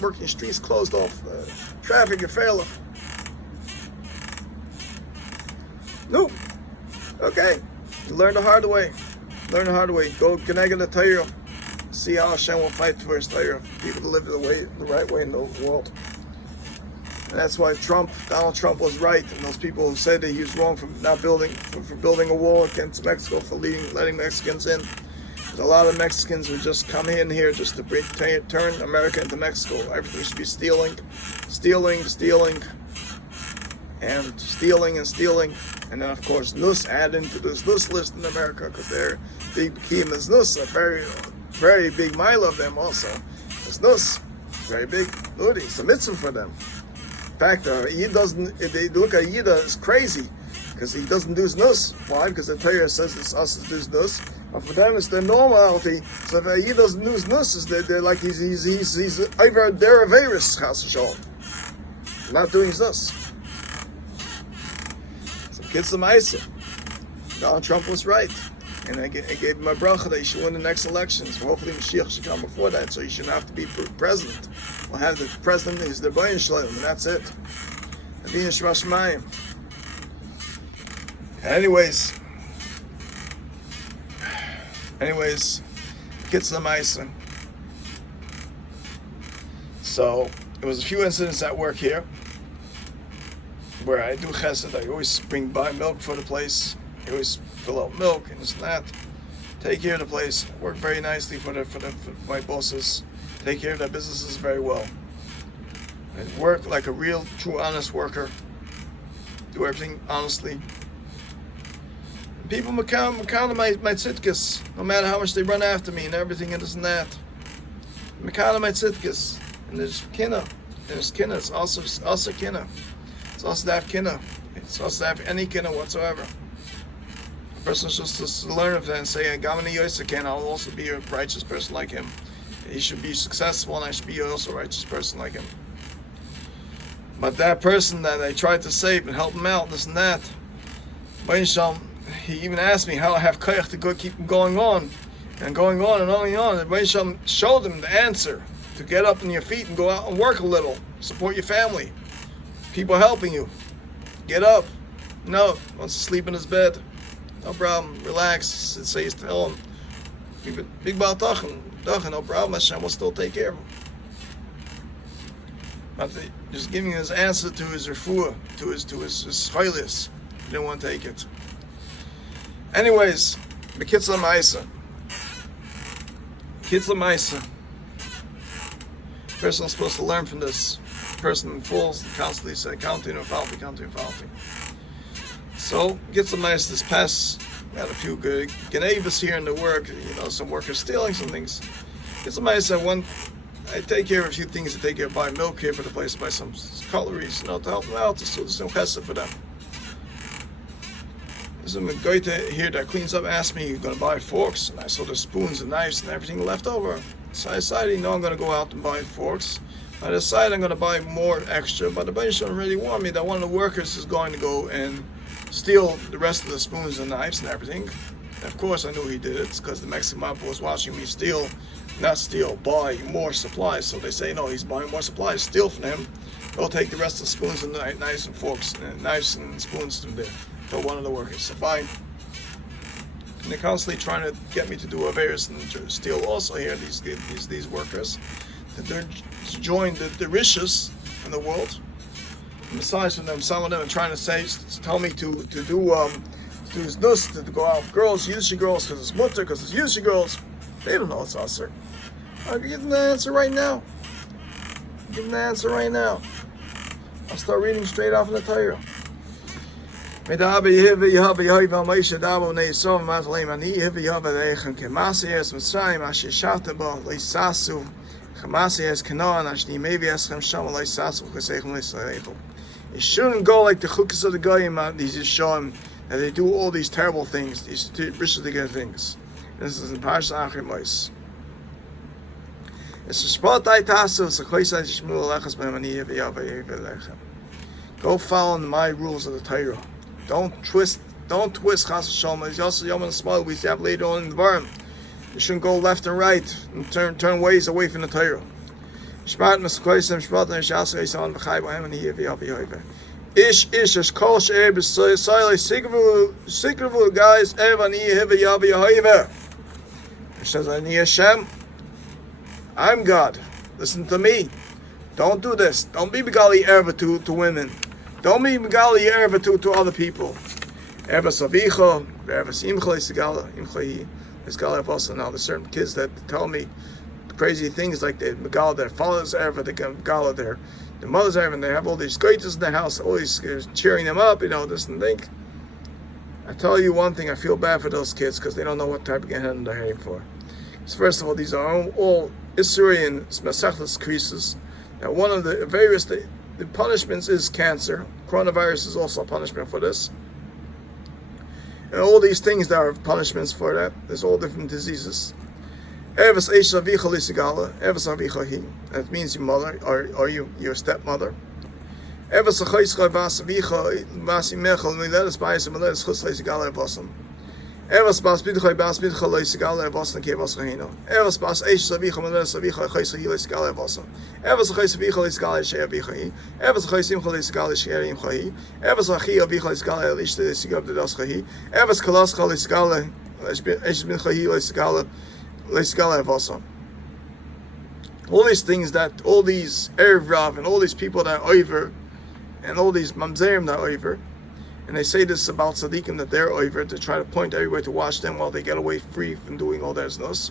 working streets closed off, traffic and failure. No. Okay. You learn the hard way. Learn the hard way. Go Genega the Torah. See how Hashem will fight for his Torah. People to live the right way in the world. And that's why Donald Trump was right, and those people who said that he was wrong for not building, for building a wall against Mexico, for letting Mexicans in. There's a lot of Mexicans who just come in here just to turn America into Mexico. Everything should be stealing, and then of course Nus add into this Nus list in America because they're big Bekim as Nus, a very, very big mile of them also. It's Nus, very big. Ludi, it's a mitzvah for them. In fact, Yid doesn't. If they look at Yida, it's crazy because he doesn't do Nus. Why? Because the Torah says it's us to do Nus. But for them, it's their normality. So if a Yid doesn't do Nus, they're like he's over their virus. Chas v'shalom, not doing Nus. So kids the Ma'aser. Donald Trump was right, and I gave him a bracha that he should win the next elections. Well, hopefully Mashiach should come before that, so he shouldn't have to be president. We'll have the president is the Bayin Shalom, and that's it. Anyways, kids the Ma'aser. So there was a few incidents at work here where I do chesed. I always buy milk for the place. I always fill out milk and this and that. Take care of the place. Work very nicely for my bosses. Take care of their businesses very well. And work like a real, true, honest worker. Do everything honestly. And people count my tzidkas, no matter how much they run after me and everything and this and that. Count my tzidkas. And there's kinna. There's kinna. It's also kinna. It's also to have kinna. It's also to have any kinna whatsoever. A person's just to learn of that and say, Gamani Yosef I'll also be a righteous person like him. He should be successful and I should be also a righteous person like him. But that person that I tried to save and help him out, this and that, he even asked me how I have koyach to keep him going on and going on and on. And Baruch showed him the answer to get up on your feet and go out and work a little, support your family, people helping you. Get up. No, wants to sleep in his bed. No problem. Relax. It says tell him. Big Baal Tachan, no problem. Hashem will still take care of him. But just giving his answer to his refuah, to his chaylis. He didn't want to take it. Anyways, the kids l'maisa. Kids l'maisa. Person is supposed to learn from this. Person falls constantly say counting and counting. So kids l'maisa this past. Got a few good genevas here in the work. Some workers stealing some things. Kids l'maisa I take care of a few things. I take care of buy milk here for the place, buy some cutleries, to help them out, to do some chesed for them. There's a goite here that cleans up, asked me, you're going to buy forks, and I saw the spoons and knives and everything left over. So I decided, I'm going to go out and buy forks. I decided I'm going to buy more extra, but the Baruch already warned me that one of the workers is going to go and steal the rest of the spoons and knives and everything. And of course, I knew he did it, because the Mexican mob was watching me buy more supplies. So they say, no, he's buying more supplies, steal from him. They'll take the rest of the spoons and knives and forks, and knives and spoons from there for one of the workers. So fine. And they're constantly trying to get me to do Averis and steal also here, these workers. They're join the richest in the world. And besides from them, some of them are trying to tell me to do this, to go out with girls, Yiddish girls, because it's mutter, because it's Yiddish girls. They don't know it's usher. I'll give them the answer right now. I'll start reading straight off in the Torah. It shouldn't go like the chukas of the goyim. These just show him that they do all these terrible things, these rishis things. This is in Parashat Achim. It's a spotlight tasu. Go follow my rules of the Torah. Don't twist Chas V'Shalom. It's also Yom Small. We have later on in the barn. You shouldn't go left and right and turn ways away from the Torah. Shmat Meskoisem Shmat Neshas Reisan V'chai B'hem and Yevi Yavi Yoiver. Ish Kol She'er B'Soy Sikravu guys Ev Ani Yevi Yavi Yoiver. It says Ani Hashem. I'm God. Listen to me. Don't do this. Don't be Begali Erva to women. Don't be Begali Erva to other people. Erva Savicha, Erva Simcha Sigala, Imchahi, Isgala also. Now there's certain kids that tell me crazy things like they Megala their father's Erva, they can Megala their mother's Erva, and they have all these greatest in the house, always cheering them up, this and think. I tell you one thing, I feel bad for those kids because they don't know what type of Gehenna they're heading for. First of all, these are all Isurian Masechtas creases. Now, one of the various the punishments is cancer. Coronavirus is also a punishment for this. And all these things that are punishments for that. There's all different diseases. That means your mother or your stepmother. Evas bas bidchay loy sigala evasan kevas rehino. Evas bas eish savicha meles savicha chaysa hi loy sigala evasan. Evas chaysa vicha loy sigala shea vichahi. Evas chaysim loy sigala shea imchahi. Evas achi vicha loy sigala elish loy sigala das chahi. Evas kalas loy sigala eish bin chahi loy sigala evasan. All these things that all these erev rav and all these people that are over and all these mamzerim that are over. And they say this about tzaddikim that they're over to try to point everywhere to watch them while they get away free from doing all their znus.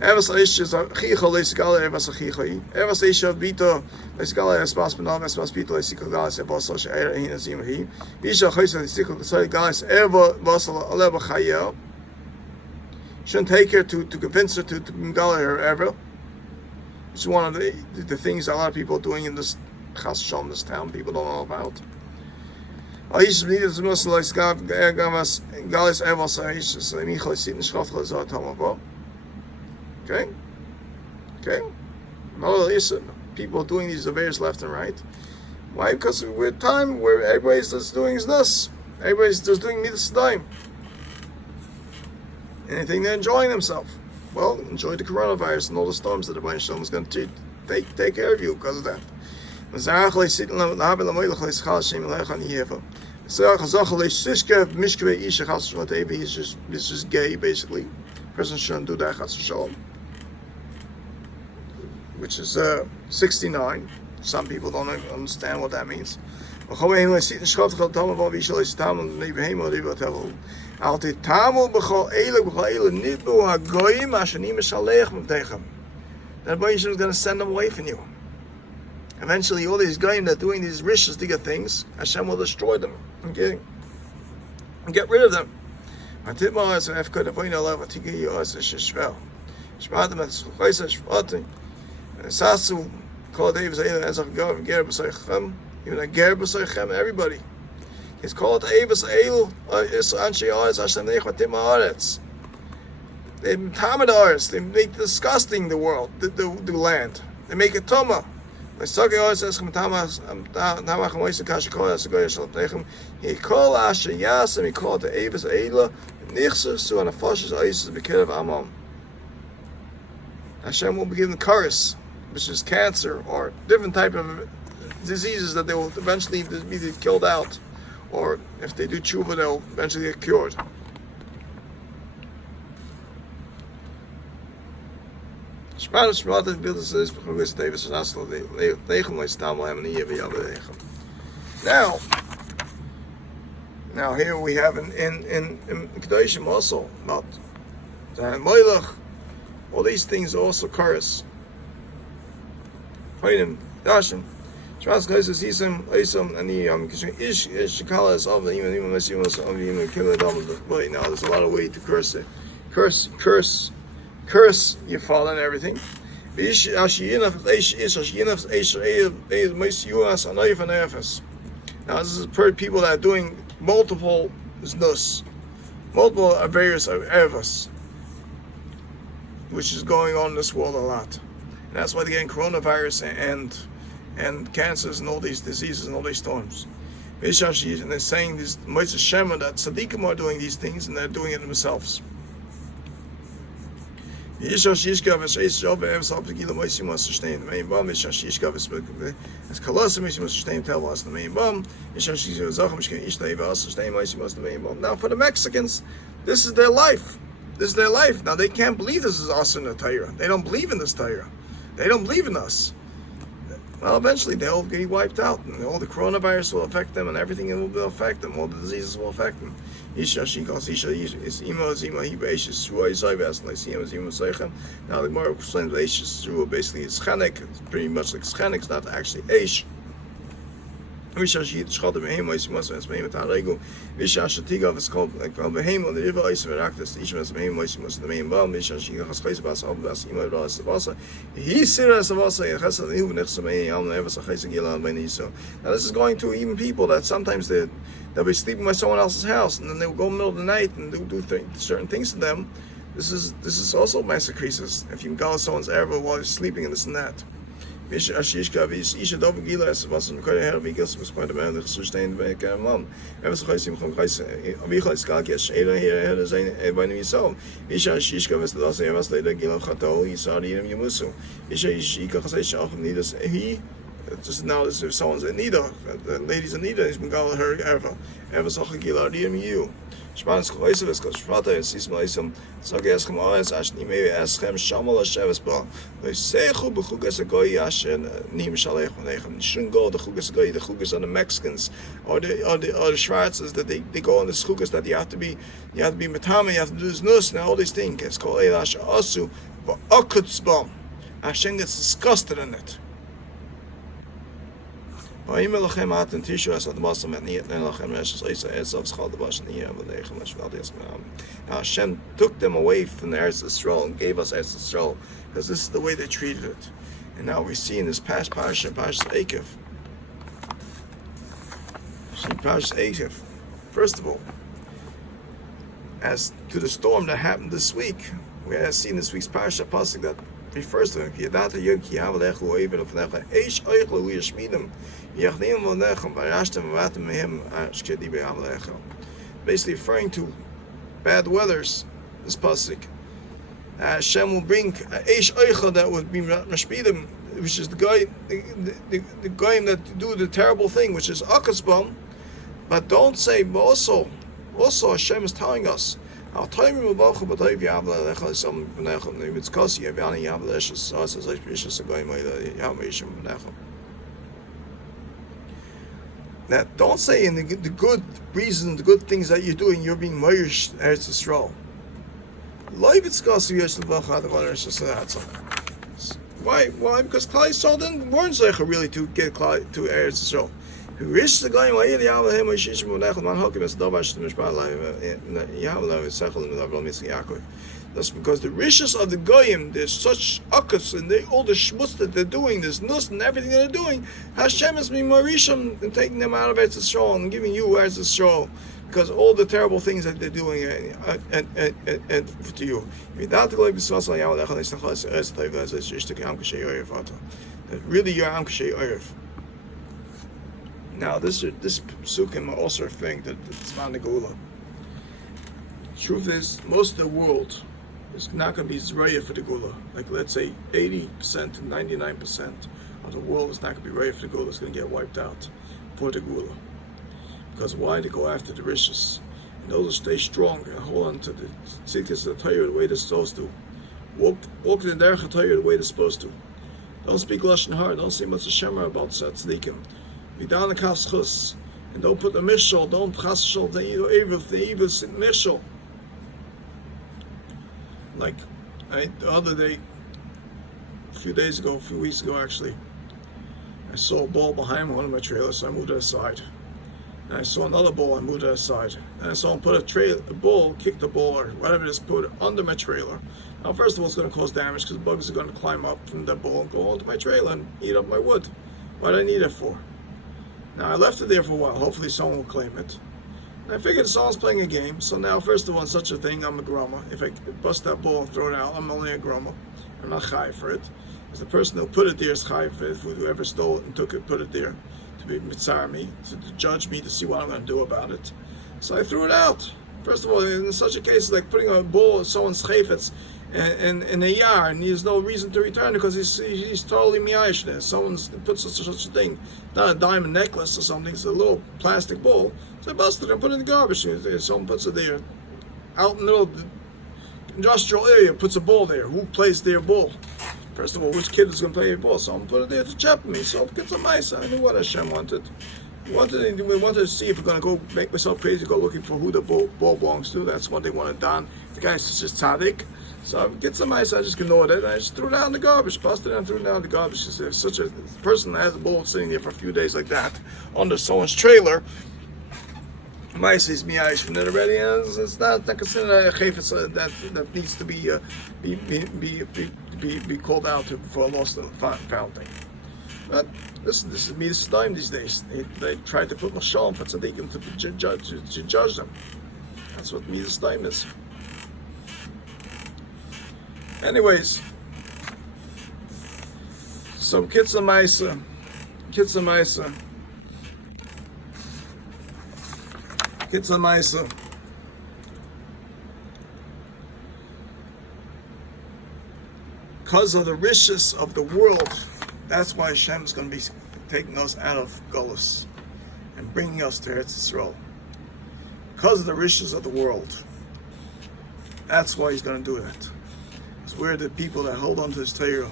Evas aish is achicha leisigala evas achicha. Evas aish of bita leisigala espas benav espas bita leisikal galas evas she'er hin azimahi. Isha chaysa leisikal kasai galas eva vasal aleva chayel. Shouldn't take her to convince her to migala her ever. It's one of the things a lot of people are doing in this chas shalom, this town people don't know about. Okay? No, listen. People are doing these affairs left and right. Why? Because we're at a time where everybody's just doing this. Everybody's just doing this time. Anything they're enjoying themselves. Well, enjoy the coronavirus and all the storms that the Rebbeinu Shalom is going to take care of you because of that. Which is just gay, basically. Person shouldn't do that, which is 69. Some people don't understand what that means. That Rebbeinu is going to send them away from you. Eventually, all these guys that are doing these rishas digga things, Hashem will destroy them and get rid of them. Everybody. It's called Eivas Eilu Anshe Aretz Hashem Neichot Tim Haaretz. They make disgusting the world, the land. They make it tumah. He call Asher Yasem, he called the Eivas Eilu Nichser Su Anafoshes Aisis Bekerev Amam. Hashem will be given curse, which is cancer or different type of diseases that they will eventually be killed out, or if they do tshuva, they'll eventually get cured. Now here we have in Kedoshim also about all these things also curse. Dashin. Shmas Kaiser Sisam Isam and Ish Shikala is of the even Messimus of the even kill it. Wait, now there's a lot of way to curse it. Curse your father and everything. Now this is for people that are doing multiple znus, multiple various ervas, which is going on in this world a lot. And that's why they're getting coronavirus and cancers and all these diseases and all these storms. And they're saying these Moises Shema that tzaddikim are doing these things and they're doing it themselves. Isha Shishka Veshes Shove Ev Sal Pegila Moisi must sustain the main bomb. Isha Shishka as Kalosa Moisi must sustain tell us the main bomb. Isha Shishka Zachamishka Ishta Eva sustain Moisi must the main bomb. Now for the Mexicans, this is their life. This is their life. Now they can't believe this is us in the Torah. They don't believe in this Torah. They don't believe in us. Well, eventually they'll be wiped out, and all the coronavirus will affect them, and everything will affect them. All the diseases will affect them. Isha she calls Isha is Ima he bases through Isaiah like Sima Zima Seichem. Now the more explains Isha through basically it's Chanek. It's pretty much like Chanek. It's not actually Aish. Isha she schot him him was must be with Arego. Isha Shatiga is called like Behemo the river ice of Aractus. Isha was him was the main bomb. Isha she has place about all the Ima Ras Vasa. He serious of us has a new next to me. I'm never so Hesa Gilan when so. Now this is going to even people that sometimes they'll be sleeping by someone else's house, and then they'll go in the middle of the night and they'll do certain things to them. This is also massacres. If you go someone's ever while you're sleeping and this and that. Isha Dov Gila as was in Korea Hervigas was quite a man that sustained by a mom. Ever so Haisim from Vichal Skakish, Ada here is a by me so. Isha Shishka was the last ever later Gila Hato, Isari and Yamusu. Isha Shika Hasai Nidas he just now this if someone's in need of the ladies in need has been called her ever so Gila you. Spanish Koisevis because Frata is Ismaism, so guess come on, as you may ask him Shamal Shevesba. They say Hugas a Goyash and Nim Shalech when they shouldn't go the Hugas on the Mexicans or the Schwarzes that they go on the Hugas that you have to be Matama, you have to do this nus and all these things. It's called Elash Asu, but Akutzbom. Hashem gets disgusted in it. Now Hashem took them away from the Eretz Yisrael and gave us Eretz Yisrael because this is the way they treated it. And now we see in this past Parashah Eikev. First of all, as to the storm that happened this week, we have seen this week's Parashah pasuk that refers to him. Basically referring to bad weathers, this pasuk. Hashem will bring Eish Eicha that would be Mashpidim, which is the guy that do the terrible thing, which is Akasbam. But don't say, but also Hashem is telling us. Now, don't say in the good reasons, the good things that you're doing, you're being Mirish Eretz Yisrael. Why? Because Klal Yisrael weren't Zeicha really to get to Eretz Yisrael. That's because the riches of the goyim, there's such akas and all the shmutz that they're doing, this nus and everything that they're doing. Hashem is being marishim and taking them out of Eretz Yisrael and giving you Eretz Yisrael because all the terrible things that they're doing and to you. That really you're Am K'shei Orev. Now this psukim are also referring that it's not the Geula. Truth is, most of the world is not going to be Zraya for the Geula. Like let's say 80% to 99% of the world is not going to be ready for the Geula. It's going to get wiped out for the Geula. Because why? To go after the riches. And those will stay strong and hold on to the Sichas of the Torah the way they're supposed to. Walk the Derech Torah the way they're supposed to. Don't speak Lashon Hara. Don't say much Shemar about tzaddikim. Be down the Kafschus. And don't put the Mishal. Don't Chashal the evil Mishal. Like the other day, a few weeks ago actually, I saw a ball behind one of my trailers, so I moved it aside. And I saw another ball, I moved it aside. And I saw him put kick the ball, or whatever it is, put it under my trailer. Now, first of all, it's going to cause damage because bugs are going to climb up from the ball and go onto my trailer and eat up my wood. What do I need it for? Now, I left it there for a while. Hopefully, someone will claim it. And I figured someone's playing a game. So now, first of all, such a thing, I'm a grumma. If I bust that ball and throw it out, I'm only a grumma. I'm not chai for it. Because the person who put it there is chai for it. Whoever stole it and took it, put it there to be mitzar me, to judge me, to see what I'm going to do about it. So I threw it out. First of all, in such a case, like putting a ball of someone's chayfetz in a yard, and he has no reason to return it because he's totally miyash there. Someone puts such a thing, not a diamond necklace or something, it's a little plastic bowl. So I busted it and put it in the garbage. Someone puts it there, out in the middle of the industrial area, puts a bowl there. Who plays their bowl? First of all, which kid is going to play a ball? Someone put it there to chop me. So get some ice. I knew what Hashem wanted. We wanted to see if we're going to go make myself crazy, go looking for who the ball belongs to. That's what they wanted done. The guy's just tzaddik. So get some ice. I just ignored it. I just threw it out in the garbage. Busted it and threw it down in the garbage. If such a person that has a bowl sitting there for a few days like that under someone's trailer, mice is miyash from it already, and it's not considered a chayfetz that needs to be called out for a lost fountain. But listen, this is Midas time these days. They try to put mashal for tzaddikim to judge them. That's what Midas time is. Anyways, so kitzah ma'isa. Because of the riches of the world, that's why Hashem is going to be taking us out of Golus and bringing us to Eretz Yisrael. Because of the riches of the world, that's why He's going to do that. Because we're the people that hold on to His Torah.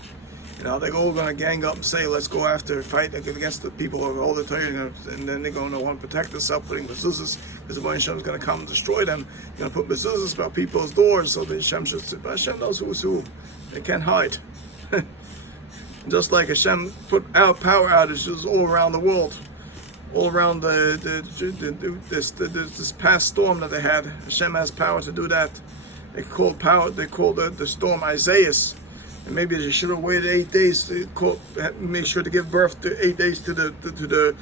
They're all going to gang up and say, let's go after, fight against the people who hold the Torah, and then they're going to want to protect themselves, putting mezuzahs, because the Hashem is going to come and destroy them. They're going to put mezuzahs about people's doors, so that Hashem should sit. But Hashem knows who's who. They can't hide. Just like Hashem put out power outages all around the world, all around this past storm that they had. Hashem has power to do that. They called the storm Isaias. And maybe they should have waited 8 days to make sure to give birth to 8 days to the